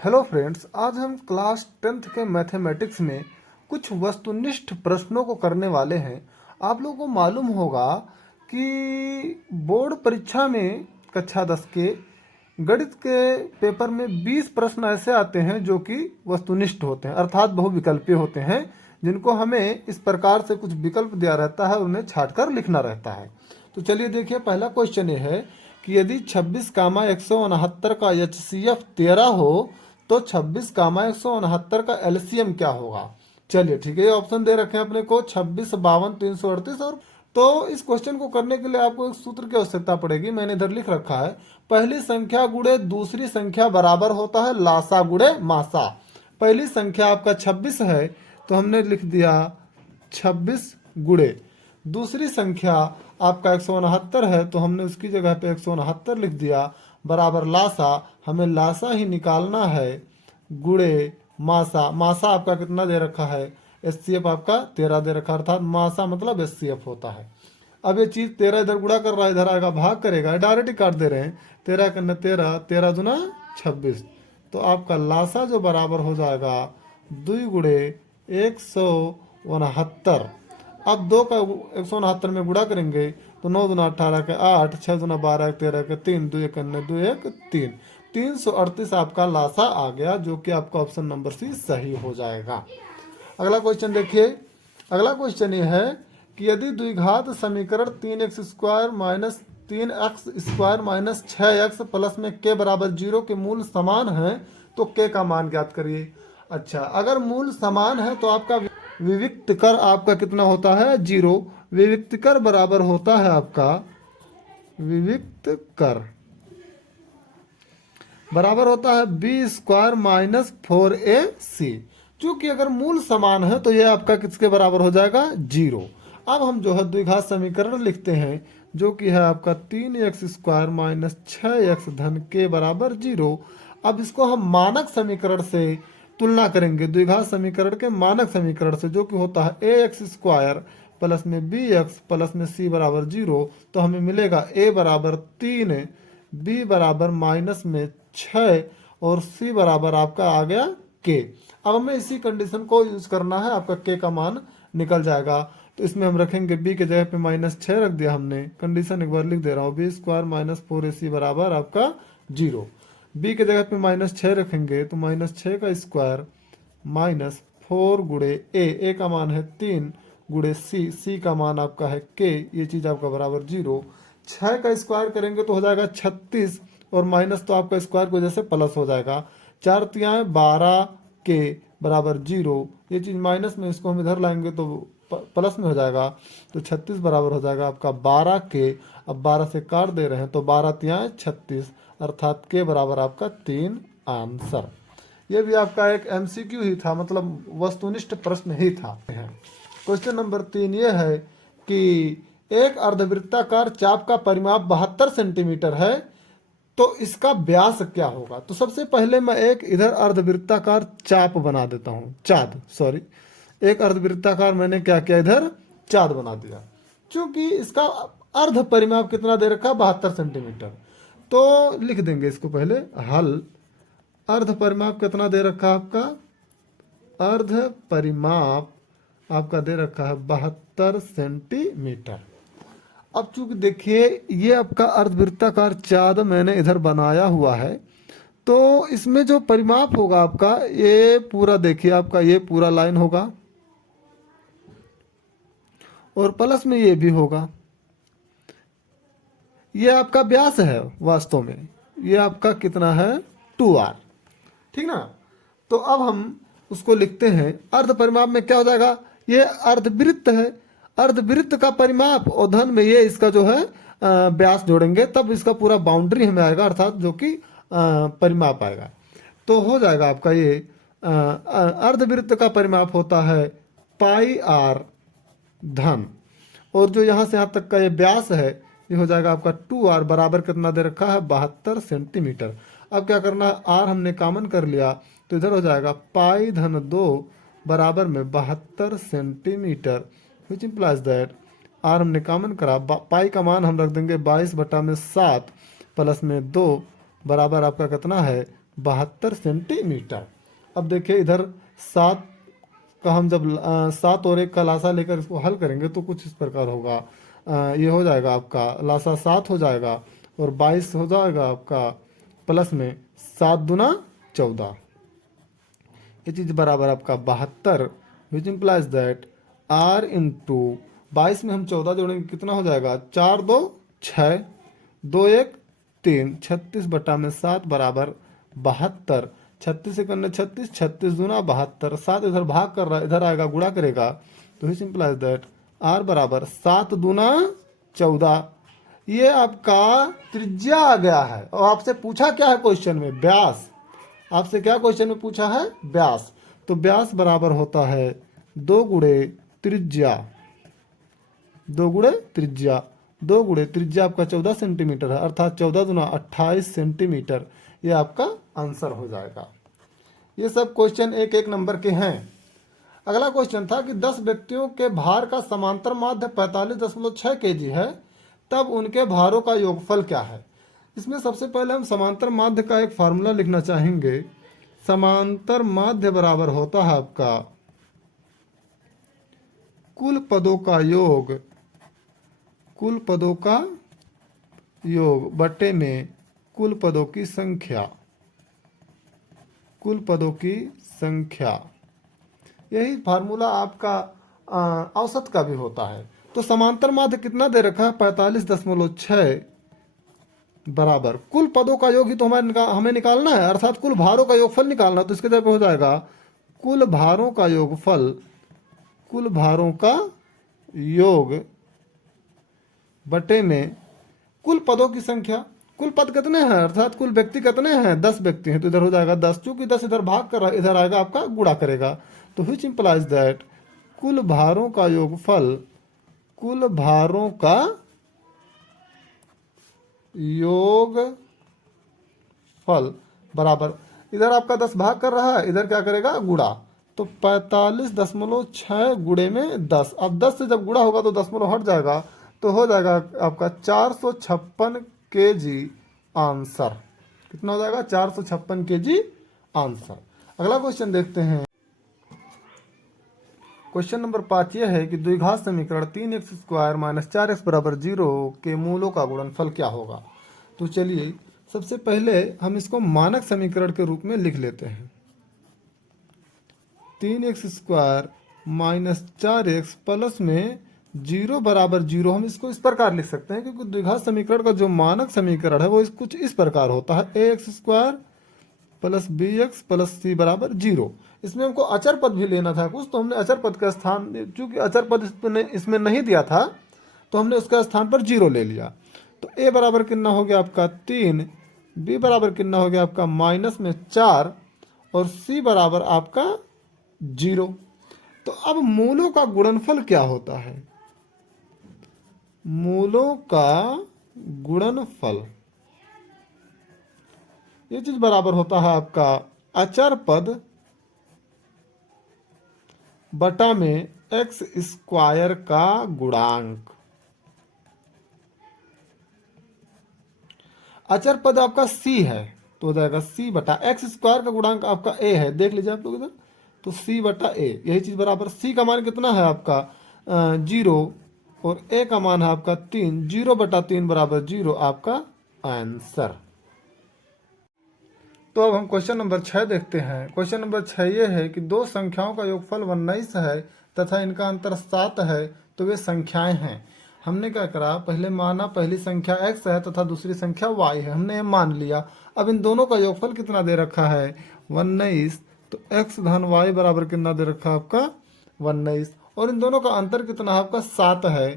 Hello friends, आज हम class 10th के मैथमेटिक्स में कुछ वस्तुनिष्ठ प्रश्नों को करने वाले हैं। आप लोगों को मालूम होगा कि बोर्ड परीक्षा में कक्षा 10 के गणित के पेपर में 20 प्रश्न ऐसे आते हैं जो कि वस्तुनिष्ठ होते हैं, अर्थात बहुविकल्पीय होते हैं, जिनको हमें इस प्रकार से कुछ विकल्प दिया रहता है और उन्हें छांटकर लिखना रहता है। तो चलिए देखिए, पहला क्वेश्चन ये है कि यदि 26 कामा 169 का HCF 13 हो तो 26 कामा 169 का LCM क्या होगा। चलिए ठीक है, ये ऑप्शन दे रखे हैं अपने को 26, 52, 338 और तो इस क्वेश्चन को करने के लिए आपको एक सूत्र की आवश्यकता पड़ेगी। मैंने इधर लिख रखा है, पहली संख्या गुणे दूसरी संख्या बराबर होता है लासा गुणे मासा। पहली संख्या आपका 26 है तो हमने लिख दिया 26 गुणे, दूसरी संख्या आपका 169 है तो हमने उसकी जगह पे 169 लिख दिया, बराबर लासा, हमें लासा ही निकालना है, गुणे मासा। मासा आपका कितना दे रखा है, HCF आपका 13 दे रखा है, अर्थात मासा मतलब HCF होता है। अब ये चीज 13 इधर गुणा कर रहा है, इधर आएगा भाग करेगा, डायरेक्ट ही काट दे रहे हैं, 13 करने 13, 13 दूना 26, तो आपका लासा जो बराबर हो जाएगा 2 गुणे 169। अब 2 का 169 में गुणा करेंगे तो 9 दूना 18 के 8, 6 दूना 12, 13 के 3, 2 1 2 1 3, 338 आपका लासा आ गया, जो कि आपका ऑप्शन नंबर सी सही हो जाएगा। अगला क्वेश्चन देखिए, अगला क्वेश्चन ये है कि यदि द्विघात समीकरण 3x square minus 3x square minus 6x plus में k बराबर 0 के मूल समान है तो k का मान ज्ञात करिए। अच्छा, अगर मूल समान है तो आपका विविक्त कर आपका कितना होता है, 0। विविक्त कर बराबर होता है आपका, विविक्त कर बराबर होता है बी स्क्वायर माइनस 4AC। चूंकि अगर मूल समान है तो यह आपका किसके बराबर हो जाएगा, 0। अब हम जो है द्विघात समीकरण लिखते हैं, जो कि है आपका 3x स्क्वायर माइनस 6x धन के बराबर 0। अब इसको हम मानक समीकरण से तुलना करेंगे, द्विघात समीकरण के मानक समीकरण से, जो कि होता है ax स्क्वायर प्लस में bx प्लस में c बराबर 0। तो हमें मिलेगा a बराबर 3, b बराबर माइनस में 6 और c बराबर आपका आ गया k। अब हमें इसी कंडीशन को यूज करना है, आपका k का मान निकल जाएगा। तो इसमें हम रखेंगे b के जगह पे माइनस 6 रख दिया हमने, कंडीशन एक बार लिख दे रहा हूँ, बी स्क्वायर माइनस 4AC बराबर आपका 0। b के जगह पे माइनस 6 रखेंगे तो माइनस 6 का स्क्वायर माइनस 4 गुणे a का मान है 3 गुणे c का मान आपका है k, ये चीज आपका बराबर 0। 6 का स्क्वायर करेंगे तो हो जाएगा 36 और माइनस तो आपका स्क्वायर की वजह से प्लस हो जाएगा, 4 तियाएं 12 के बराबर 0। ये चीज माइनस में, इसको हम इधर लाएंगे तो प्लस में हो जाएगा, तो 36 बराबर हो जाएगा आपका 12 के। अब 12 से काट दे रहे हैं तो 12 तियाएं 36, अर्थात के बराबर आपका 3 आंसर। ये भी आपका एक MCQ ही था, मतलब वस्तुनिष्ठ प्रश्न ही था। क्वेश्चन नंबर 3 ये है कि एक अर्धवृत्ताकार चाप का परिमाप 72 सेंटीमीटर है तो इसका व्यास क्या होगा। तो सबसे पहले मैं एक इधर अर्धवृत्ताकार चाप बना देता हूँ, चाँद, सॉरी, एक अर्धवृत्ताकार मैंने क्या किया, इधर चाँद बना दिया। क्योंकि इसका अर्ध परिमाप कितना दे रखा, 72 सेंटीमीटर, तो लिख देंगे इसको पहले हल। अर्ध परिमाप कितना दे रखा आपका, अर्ध परिमाप आपका दे रखा है 72 सेंटीमीटर। अब चूंकि देखिए ये आपका अर्धवृत्ताकार चाँद मैंने इधर बनाया हुआ है, तो इसमें जो परिमाप होगा आपका, ये पूरा देखिए आपका ये पूरा लाइन होगा और प्लस में ये भी होगा, ये आपका व्यास है वास्तव में, ये आपका कितना है 2r, ठीक ना। तो अब हम उसको लिखते हैं, अर्ध परिमाप में क्या हो जाएगा, ये अर्धवृत्त है, अर्धवृत्त का परिमाप और धन में ये इसका जो है व्यास जोड़ेंगे, तब इसका पूरा बाउंड्री हमें आएगा, अर्थात जो कि परिमाप आएगा। तो हो जाएगा आपका ये अर्धवृत्त का परिमाप होता है πr धन, और जो यहाँ से यहाँ तक का ये व्यास है ये हो जाएगा आपका 2r बराबर कितना दे रखा है, 72 सेंटीमीटर। अब क्या करना है, r हमने कॉमन कर लिया तो इधर हो जाएगा पाई धन 2 बराबर में 72 centimetre, which implies that r हमने कॉमन करा, पाई का मान हम रख देंगे 22 बटा में 7 प्लस में 2 बराबर आपका कितना है 72 सेंटीमीटर। अब देखिए इधर 7 का हम जब 7 और 1 का लासा लेकर इसको हल करेंगे तो कुछ इस प्रकार होगा। ये हो जाएगा आपका लासा 7 हो जाएगा और 22 हो जाएगा आपका प्लस में 7 दूना 14, ये चीज़ बराबर आपका 72, which implies that r into 22 में हम 14 जोड़ेंगे कितना हो जाएगा, 4 2 6 2 1 3, 36 बटा में 7 बराबर 72। 36 से करने 36, 36 दूना 72, 7 इधर भाग कर रहा है, इधर आएगा गुणा करेगा, तो विच इम्प्लाइज दैट r बराबर 7 दूना 14। ये आपका त्रिज्या आ गया है। और आपसे पूछा क्या है क्वेश्चन में, व्यास। आपसे क्या क्वेश्चन में पूछा है, व्यास। तो व्यास बराबर होता है 2 गुणे त्रिज्या, 2 गुणे त्रिज्या, 2 गुणे त्रिज्या आपका 14 सेंटीमीटर है, अर्थात 14 दूना 28 सेंटीमीटर। ये आपका आंसर हो जाएगा। ये सब क्वेश्चन एक एक नंबर के हैं। अगला क्वेश्चन था कि 10 व्यक्तियों के भार का समांतर माध्य 45.6 kg है, तब उनके भारों का योगफल क्या है। इसमें सबसे पहले हम समांतर माध्य का एक फार्मूला लिखना चाहेंगे। समांतर माध्य बराबर होता है आपका कुल पदों का योग, कुल पदों का योग बटे में कुल पदों की संख्या, कुल पदों की संख्या। यही फार्मूला आपका औसत का भी होता है। तो समांतर माध्य कितना दे रखा है, 45.6 बराबर कुल पदों का योग ही तो हमें निकालना है, अर्थात कुल भारों का योगफल निकालना। तो इसके जगह पे हो जाएगा कुल भारों का योगफल, कुल भारों का योग बटे में कुल पदों की संख्या। कुल पद कितने हैं, अर्थात कुल व्यक्ति कितने हैं, 10 व्यक्ति हैं, तो इधर हो जाएगा 10। चूंकि 10 इधर भाग कर रहा है, इधर आएगा आपका गुणा करेगा। तो व्हिच इंप्लाइज दैट कुल भारों का योगफल, कुल भारों का योगफल बराबर, इधर आपका 10 भाग कर रहा है, इधर क्या करेगा गुणा। तो 45.6 गुणे में 10। अब 10 से जब गुणा होगा तो दशमलव हट जाएगा, तो हो जाएगा आपका 456 kg आंसर। कितना हो जाएगा, 456 kg आंसर। अगला क्वेश्चन देखते हैं। क्वेश्चन नंबर 5 यह है कि द्विघात समीकरण 3x स्क्वायर माइनस 4x बराबर 0 के मूलों का गुणनफल क्या होगा। तो चलिए सबसे पहले हम इसको मानक समीकरण के रूप में लिख लेते हैं। 3x square minus 4x plus में 0 बराबर 0, हम इसको इस प्रकार लिख सकते हैं क्योंकि द्विघात समीकरण का जो मानक समीकरण है वो कुछ इस प्रकार होता है, ax square plus bx plus c बराबर 0। इसमें हमको अचर पद भी लेना था कुछ, तो हमने अचर पद का स्थान, चूंकि अचर पद इसमें नहीं दिया था तो हमने उसका स्थान पर 0 ले लिया। तो a बराबर कितना हो गया आपका 3, b बराबर कितना हो गया आपका माइनस में 4 और c बराबर आपका 0। तो अब मूलों का गुणनफल क्या होता है, मूलों का गुणनफल ये चीज बराबर होता है आपका अचर पद बटा में एक्स स्क्वायर का गुणांक। अचर पद आपका c है तो हो जाएगा c बटा एक्स स्क्वायर का गुणांक आपका a है, देख लीजिए आप लोग इधर, तो c बटा a, यही चीज बराबर c का मान कितना है आपका 0 और a का मान है आपका 3, 0 बटा 3 बराबर 0 आपका आंसर। तो अब हम क्वेश्चन नंबर 6 देखते हैं। क्वेश्चन नंबर 6 ये है कि दो संख्याओं का योगफल 19 है तथा इनका अंतर 7 है, तो वे संख्याएं हैं। हमने क्या करा, पहले माना पहली संख्या x है तथा दूसरी संख्या y है, हमने ये मान लिया। अब इन दोनों का योगफल कितना दे रखा है 19, तो x धन y बराबर कितना दे रखा है आपका 19, और इन दोनों का अंतर कितना है आपका 7 है,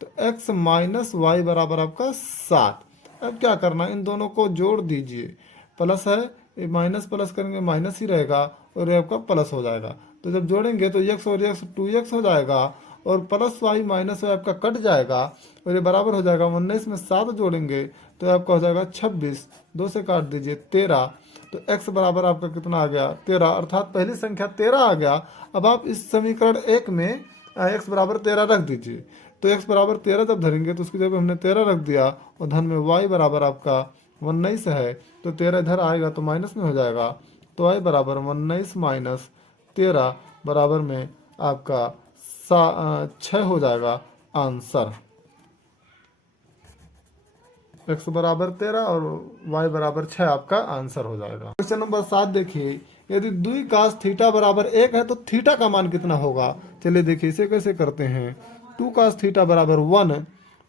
तो x माइनस वाई बराबर आपका 7। अब क्या करना, इन दोनों को जोड़ दीजिए, प्लस है माइनस प्लस करेंगे माइनस ही रहेगा और ये आपका प्लस हो जाएगा। तो जब जोड़ेंगे तो x और x 2x हो जाएगा और प्लस वाई माइनस वाई आपका कट जाएगा और ये बराबर हो जाएगा 19 में 7 जोड़ेंगे तो आपका हो जाएगा 26, 2 से काट दीजिए 13, तो x बराबर आपका कितना आ गया 13, अर्थात पहली संख्या 13 आ गया। अब आप इस समीकरण 1 में x बराबर 13 रख दीजिए, तो x बराबर 13 जब धरेंगे तो उसकी जगह हमने 13 रख दिया और धन में y बराबर आपका 19 है तो 13 इधर आएगा तो माइनस में हो जाएगा, तो आई बराबर 19 माइनस 13 बराबर में आपका 6 हो जाएगा आंसर। x बराबर 13 और y बराबर 6 आपका आंसर हो जाएगा। क्वेश्चन नंबर 7 देखिए, यदि 2 cos थीटा बराबर 1 है तो थीटा का मान कितना होगा। चलिए देखिए इसे कैसे करते हैं। 2 cos थीटा बराबर 1,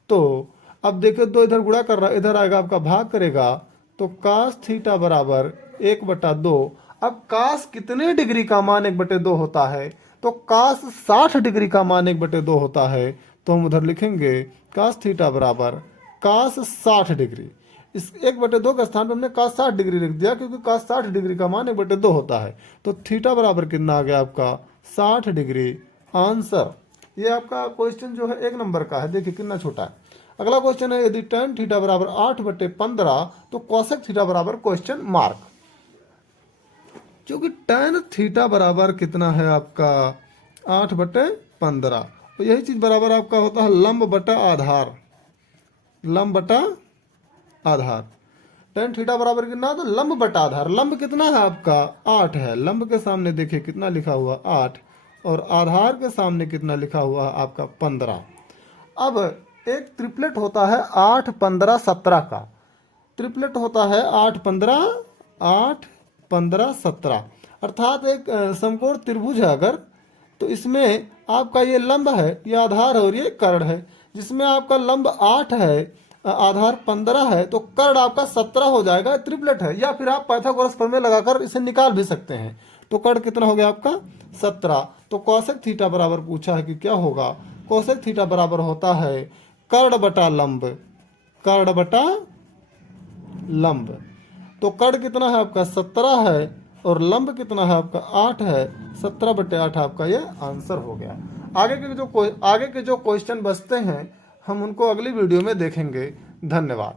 तो अब देखिए 2 इधर गुणा कर रहा है, इधर आएगा आपका भाग करेगा, तो cos थीटा बराबर 1/2। अब cos कितने डिग्री का मान 1/2 होता है, तो cos 60 डिग्री का मान 1/2 होता है। तो हम उधर लिखेंगे cos थीटा बराबर cos 60 डिग्री। इस 1/2 के स्थान पर हमने cos 60 डिग्री लिख दिया, क्योंकि cos 60 डिग्री का मान 1/2 होता है। तो थीटा बराबर कितना आ गया आपका 60 डिग्री आंसर। ये आपका क्वेश्चन जो है 1 नंबर का है, देखिए कितना छोटा है। अगला क्वेश्चन है, यदि tan थीटा बराबर 8/15 तो cosec थीटा बराबर क्वेश्चन मार्क। क्योंकि tan थीटा बराबर कितना है आपका 8/15, तो यही चीज बराबर आपका होता है लंब बटा आधार। लंब बटा आधार, tan थीटा बराबर कितना, तो लंब बटा आधार। लंब कितना है आपका 8 है, लंब के सामने देखिए कितना लिखा हुआ 8, और आधार के सामने कितना लिखा हुआ है आपका 15। अब एक ट्रिपलेट होता है 8 15 17 का, ट्रिपलेट होता है 8 15 17, अर्थात एक समकोण त्रिभुज है अगर, तो इसमें आपका ये लंब है, ये आधार है और ये कर्ण है। जिसमें आपका लंब 8 है, आधार 15 है, तो कर्ण आपका 17 हो जाएगा, ट्रिपलेट है। या फिर आप पाइथागोरस प्रमेय लगाकर इसे निकाल भी सकते हैं। तो कर्ण कितना हो गया आपका 17। तो कौशिक थीटा बराबर पूछा है कि क्या होगा, कौशिक थीटा बराबर होता है कर्ण बटा लंब, कर्ण बटा लंब। तो कर्ण कितना है आपका 17 है और लंब कितना है आपका 8 है, 17/8 आपका ये आंसर हो गया। आगे के जो क्वेश्चन बचते हैं हम उनको अगली वीडियो में देखेंगे। धन्यवाद।